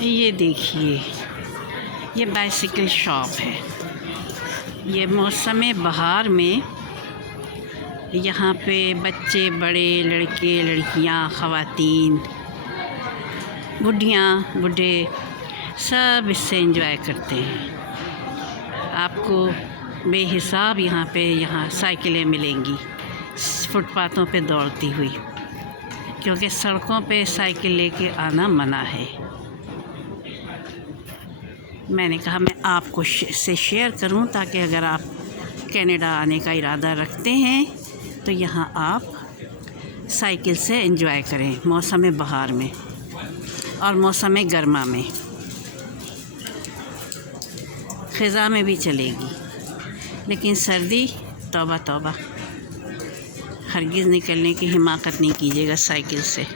ये देखिए, ये बाइसिकल शॉप है। ये मौसम बहार में यहाँ पे बच्चे, बड़े, लड़के, लड़कियाँ, ख़वातीन, बुढ़ियाँ, बूढ़े सब इससे एंजॉय करते हैं। आपको बेहिसाब यहाँ साइकिलें मिलेंगी फुटपाथों पे दौड़ती हुई, क्योंकि सड़कों पे साइकिल लेके आना मना है। मैंने कहा मैं आपको से शेयर करूं, ताकि अगर आप कनाडा आने का इरादा रखते हैं तो यहाँ आप साइकिल से एंजॉय करें मौसम बहार में और मौसम गर्मा में। ख़ज़ा में भी चलेगी, लेकिन सर्दी तौबा तौबा, हरगिज़ निकलने की हिमाकत नहीं कीजिएगा साइकिल से।